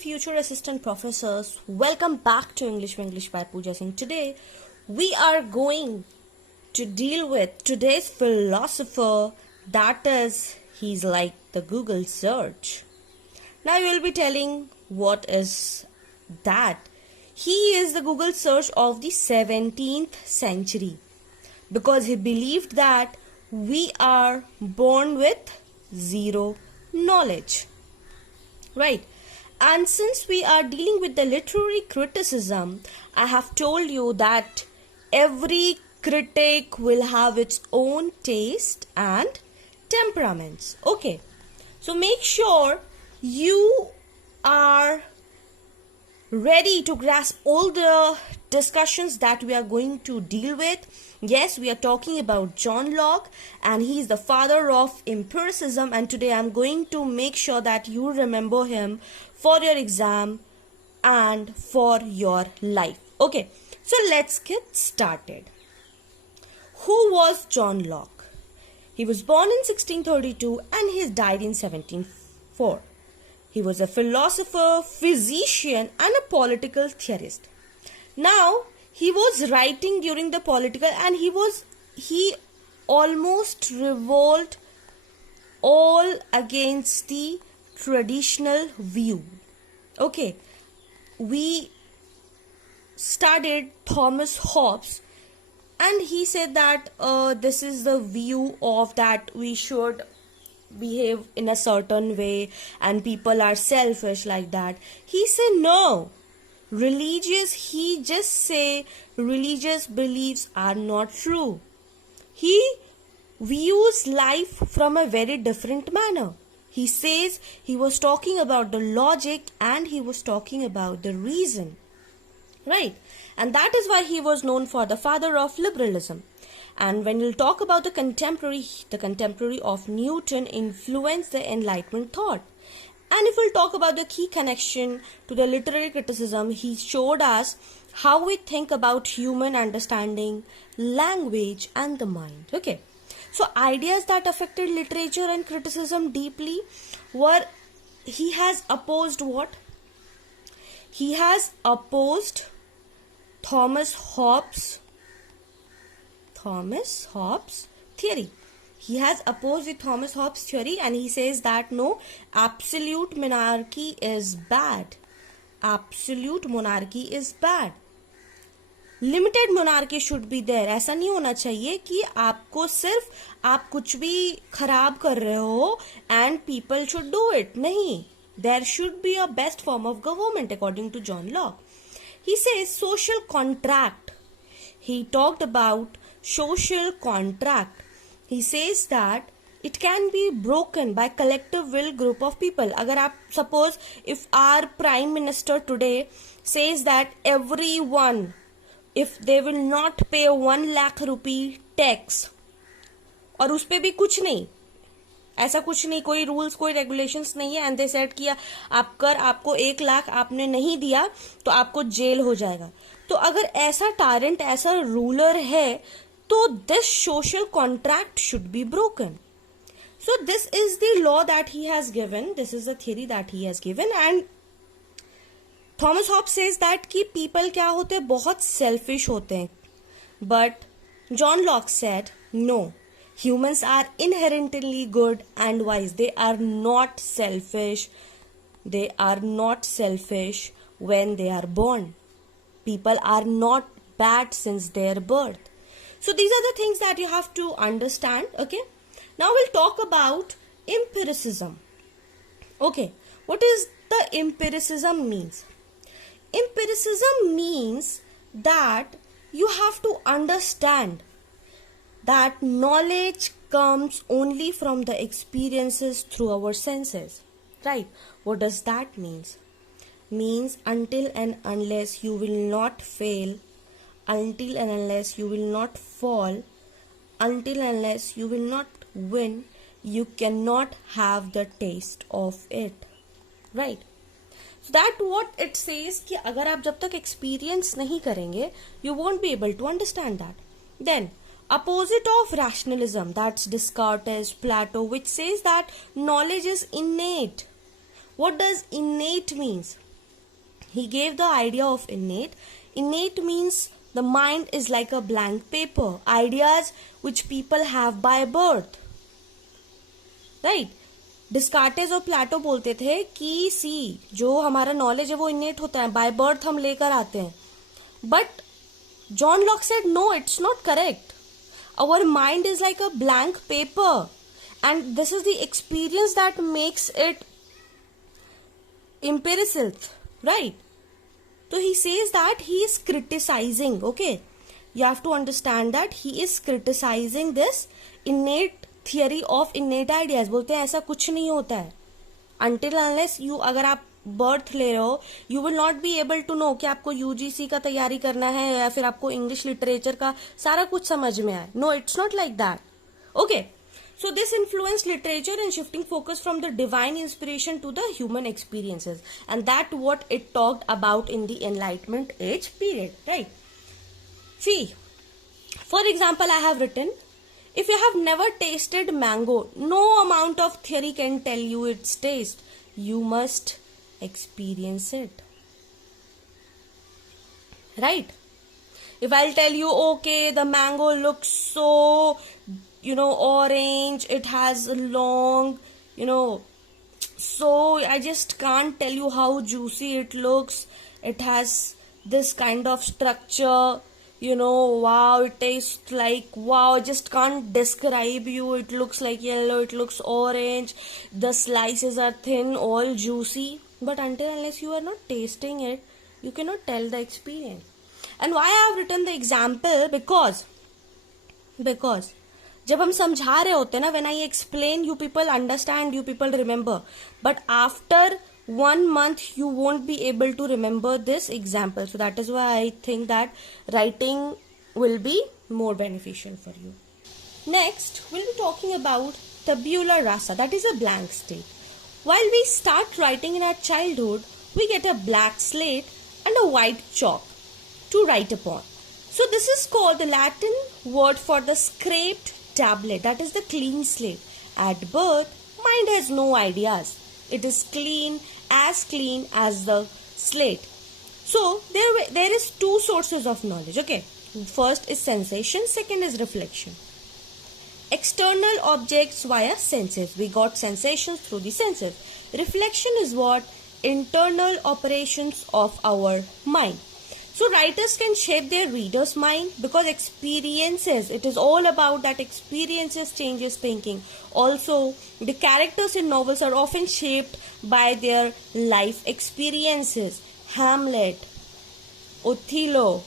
future assistant professors. Welcome back to English by Pooja Singh. Today we are going to deal with today's philosopher, that is, he's like the Google search. Now you will be telling, what is that? He is the Google search of the 17th century because he believed that we are born with zero knowledge. Right? And since we are dealing with the literary criticism, I have told you that every critic will have its own taste and temperaments. Okay, so make sure you are ready to grasp all the discussions that we are going to deal with. Yes, we are talking about John Locke, and he is the father of empiricism, and today I am going to make sure that you remember him for your exam and for your life. Okay, so let's get started. Who was John Locke? He was born in 1632 and he died in 1704. He was a philosopher, physician and a political theorist. Now, he was writing during the political, and he almost revolted all against the traditional view. Okay, we studied Thomas Hobbes, and he said that this is the view of that we should behave in a certain way and people are selfish like that. He said no. He just say religious beliefs are not true. He views life from a very different manner. He says he was talking about the logic and he was talking about the reason. Right? And that is why he was known for the father of liberalism. And when we'll talk about the contemporary of Newton influenced the Enlightenment thought. And if we'll talk about the key connection to the literary criticism, he showed us how we think about human understanding, language and the mind. Okay. So ideas that affected literature and criticism deeply were, he has opposed what? He has opposed Thomas Hobbes theory. He has opposed the Thomas Hobbes theory, and he says that no, absolute monarchy is bad. Absolute monarchy is bad. Limited monarchy should be there. ऐसा नहीं होना चाहिए कि आपको सिर्फ आप कुछ भी खराब कर रहे हो and people should do it. नहीं. There should be a best form of government according to John Locke. He says social contract. He talked about social contract. He says that it can be broken by collective will group of people. अगर आप suppose if our prime minister today says that everyone, if they will not pay 1 lakh rupee tax, और उस पे भी कुछ नहीं, ऐसा कुछ नहीं, कोई रूल्स कोई रेगुलेशंस नहीं है, एंड दे सेड किया आपको 1 लाख आपने नहीं दिया तो आपको जेल हो जाएगा. तो अगर ऐसा टारेंट ऐसा रूलर है तो this social contract should be broken. So this is the law that he has given. This is the theory that he has given. And Thomas Hobbes says that कि people क्या होते हैं, बहुत selfish होते हैं. But John Locke said no. Humans are inherently good and wise. They are not selfish. They are not selfish when they are born. People are not bad since their birth. So these are the things that you have to understand. Okay. Now we'll talk about empiricism. Okay. What is the empiricism means? Empiricism means that you have to understand that knowledge comes only from the experiences through our senses. Right? What does that mean? Means until and unless you will not fail, until and unless you will not fall, until and unless you will not win, you cannot have the taste of it. Right? So that what it says कि अगर आप जब तक experience नहीं करेंगे, you won't be able to understand that. Then opposite of rationalism, that's Descartes, Plato, which says that knowledge is innate. What does innate means? He gave the idea of innate. Innate means the mind is like a blank paper, ideas which people have by birth. Right? डिस्कार्टेस और प्लेटो बोलते थे कि जो हमारा knowledge है वो इनेट होता है, बाय बर्थ हम लेकर आते हैं. But John Locke said no, it's not correct. Our mind is like a blank paper and this is the experience that makes it empirical, right? So he says that he is criticizing, okay? You have to understand that he is criticizing this innate theory of innate ideas. बोलते हैं ऐसा कुछ नहीं होता है. Until unless you, अगर आप birth ले रहे हो, you will not be able to know कि आपको UGC का तैयारी करना है या फिर आपको इंग्लिश लिटरेचर का सारा कुछ समझ में आए. No, it's not like that. Okay. So this influenced literature in shifting focus from the divine inspiration to the human experiences, and that what it talked about in the Enlightenment age period, right? See, for example, I have written, if you have never tasted mango, no amount of theory can tell you its taste. You must experience it, right? If I'll tell you, okay, the mango looks so, orange, it has a long, so I just can't tell you how juicy it looks. It has this kind of structure, wow, it tastes like, wow, I just can't describe you. It looks like yellow, it looks orange, the slices are thin, all juicy. But until unless you are not tasting it, you cannot tell the experience. And why I have written the example, because जब हम समझा रहे होते हैं ना, when I explain, you people understand, you people remember. But after 1 month, you won't be able to remember this example. So that is why I think that writing will be more beneficial for you. Next, we'll be talking about tabula rasa, that is a blank slate. While we start writing in our childhood, we get a black slate and a white chalk to write upon. So this is called the Latin word for the scraped tablet, that is the clean slate. At birth, mind has no ideas. It is clean as the slate. So there is two sources of knowledge, okay? First is sensation, second is reflection. External objects via senses. We got sensations through the senses. Reflection is what? Internal operations of our mind. So writers can shape their reader's mind because experiences, it is all about that experiences changes thinking. Also, the characters in novels are often shaped by their life experiences. Hamlet, Othello,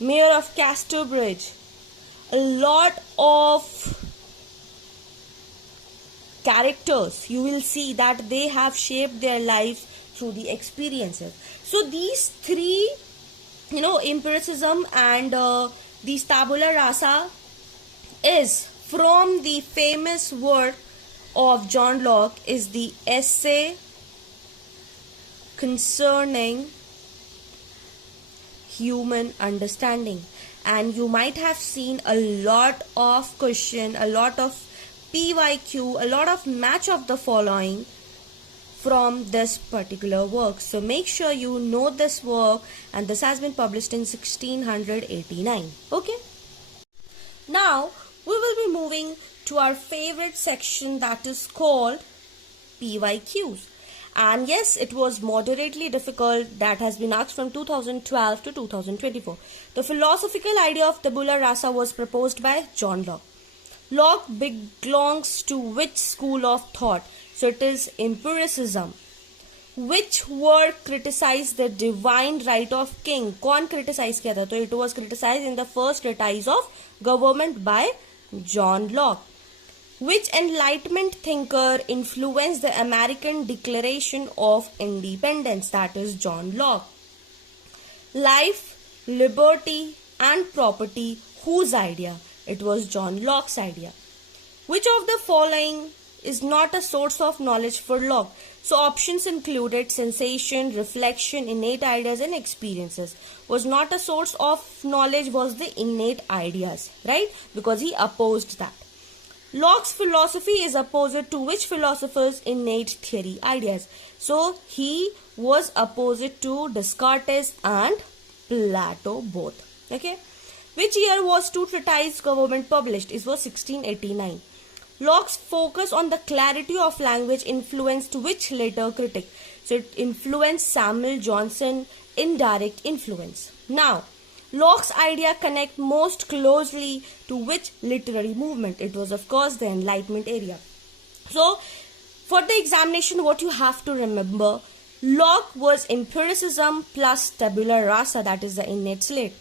Mayor of Casterbridge, a lot of characters, you will see that they have shaped their lives through the experiences. So these three, empiricism and these tabula rasa is from the famous work of John Locke, is the essay concerning human understanding. And you might have seen a lot of question, a lot of PYQ, a lot of match of the following from this particular work. So make sure you know this work, and this has been published in 1689. Okay. Now we will be moving to our favorite section, that is called PYQs. And yes, it was moderately difficult. That has been asked from 2012 to 2024. The philosophical idea of tabula rasa was proposed by John Locke. Locke belongs to which school of thought? So it is empiricism. Which work criticized the divine right of king? कौन criticize किया था? तो it was criticized in the first treatise of government by John Locke. Which enlightenment thinker influenced the American Declaration of Independence? That is John Locke. Life, liberty and property, whose idea? It was John Locke's idea. Which of the following is not a source of knowledge for Locke? So options included sensation, reflection, innate ideas and experiences. Was not a source of knowledge was the innate ideas, right? Because he opposed that. Locke's philosophy is opposite to which philosopher's innate theory ideas? So he was opposite to Descartes and Plato both. Okay. Which year was Two Treatises government published? It was 1689. Locke's focus on the clarity of language influenced which later critic? So it influenced Samuel Johnson, indirect influence. Now, Locke's idea connect most closely to which literary movement? It was of course the Enlightenment area. So, for the examination, what you have to remember, Locke was empiricism plus tabula rasa, that is the innate slate.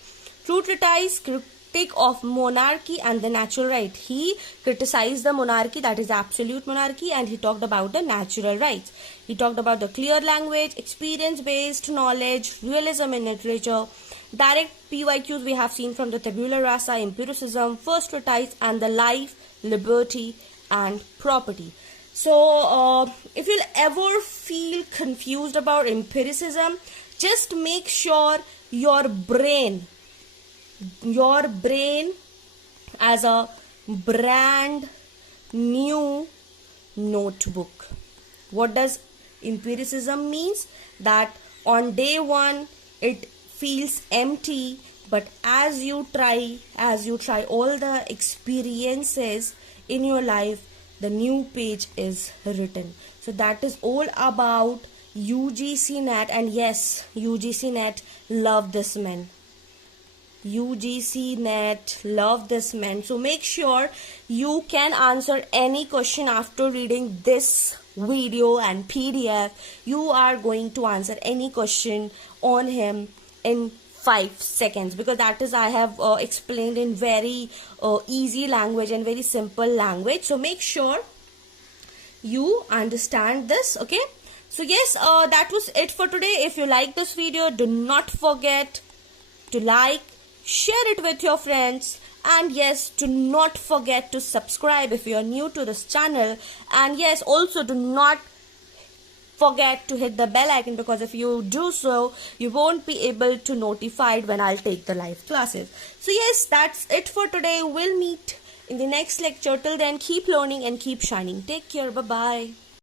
True Treatise, critique of monarchy and the natural right. He criticized the monarchy, that is absolute monarchy, and he talked about the natural rights. He talked about the clear language, experience-based knowledge, realism in literature, direct PYQs we have seen from the tabula rasa, empiricism, first treatise, and the life, liberty, and property. So, if you'll ever feel confused about empiricism, just make sure your brain as a brand new notebook. What does empiricism means? That on day one it feels empty, but as you try all the experiences in your life, the new page is written. So that is all about UGC NET, and yes, UGC NET love this man. UGC NET love this man. So make sure you can answer any question after reading this video and PDF. You are going to answer any question on him in 5 seconds, because that is I have explained in very easy language and very simple language. So make sure you understand this. Okay, so yes, that was it for today. If you like this video, do not forget to like, share it with your friends, and yes, do not forget to subscribe if you are new to this channel, and yes, also do not forget to hit the bell icon, because if you do so, you won't be able to notified when I'll take the live classes. So yes, that's it for today. We'll meet in the next lecture. Till then, keep learning and keep shining. Take care. Bye bye.